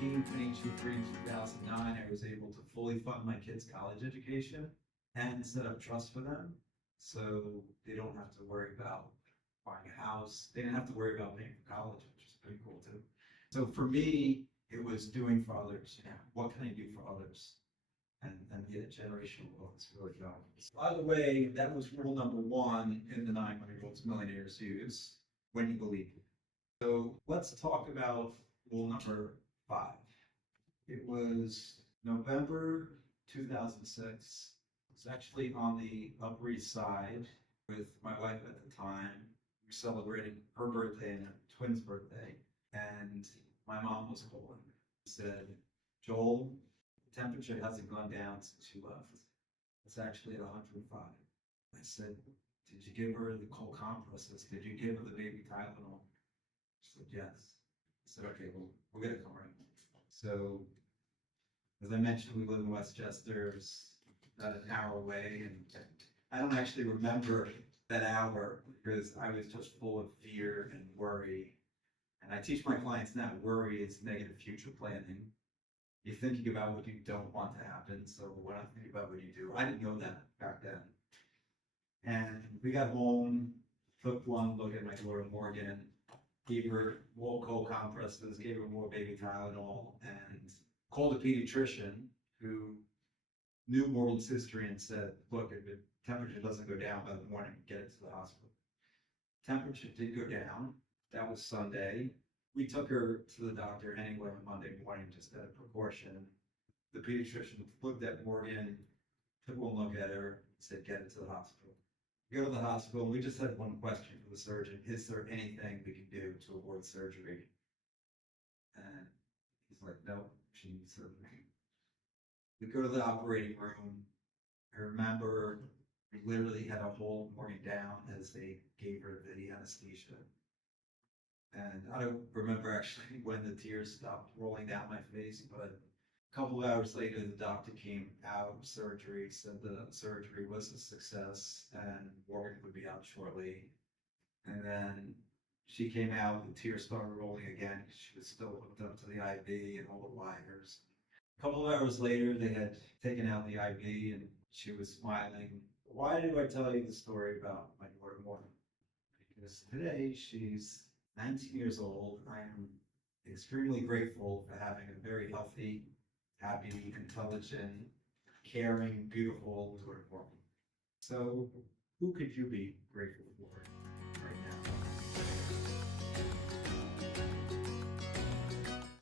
became financially free in 2009, I was able to fully fund my kids' college education and set up trust for them. So they don't have to worry about buying a house. They didn't have to worry about paying for college, which is pretty cool too. So for me, it was doing for others. Yeah, what can I do for others? And get generational wealth is really valuable. By the way, that was rule number one in the 900 Rules Millionaires use: when you believe it. So let's talk about rule number 5. It was November 2006. It's actually on the Upper East Side with my wife at the time. We were celebrating her birthday and a twin's birthday, and my mom was calling. She said, "Joel, the temperature hasn't gone down since you left. It's actually at 105. I said, "Did you give her the cold compresses? Did you give her the baby Tylenol?" She said, "Yes." I said, "Okay, well, we're gonna come right now." So, as I mentioned, we live in Westchester. It's about an hour away, and I don't actually remember that hour because I was just full of fear and worry. And I teach my clients now, worry is negative future planning. You're thinking about what you don't want to happen, so we're not thinking about what you do. I didn't know that back then. And we got home, took one look at my daughter Morgan, gave her more cold compresses, gave her more baby Tylenol, and called a pediatrician who knew Morgan's history and said, "Look, if the temperature doesn't go down by the morning, get it to the hospital." Temperature did go down. That was Sunday. We took her to the doctor anyway on Monday morning, just out of precaution. The pediatrician looked at Morgan, took one look at her, said, "Get it to the hospital." We go to the hospital, and we just had one question for the surgeon: "Is there anything we can do to avoid surgery?" And he's like, "No, she needs surgery." We go to the operating room. I remember we literally had to hold Morgan down as they gave her the anesthesia. And I don't remember actually when the tears stopped rolling down my face, but a couple of hours later, the doctor came out of surgery, said the surgery was a success and Morgan would be out shortly. And then she came out, the tears started rolling again because she was still hooked up to the IV and all the wires. A couple of hours later, they had taken out the IV and she was smiling. Why do I tell you the story about my daughter Morgan? Because today she's 19 years old. I am extremely grateful for having a very healthy, happy, intelligent, caring, beautiful daughter Morgan. So, who could you be grateful for?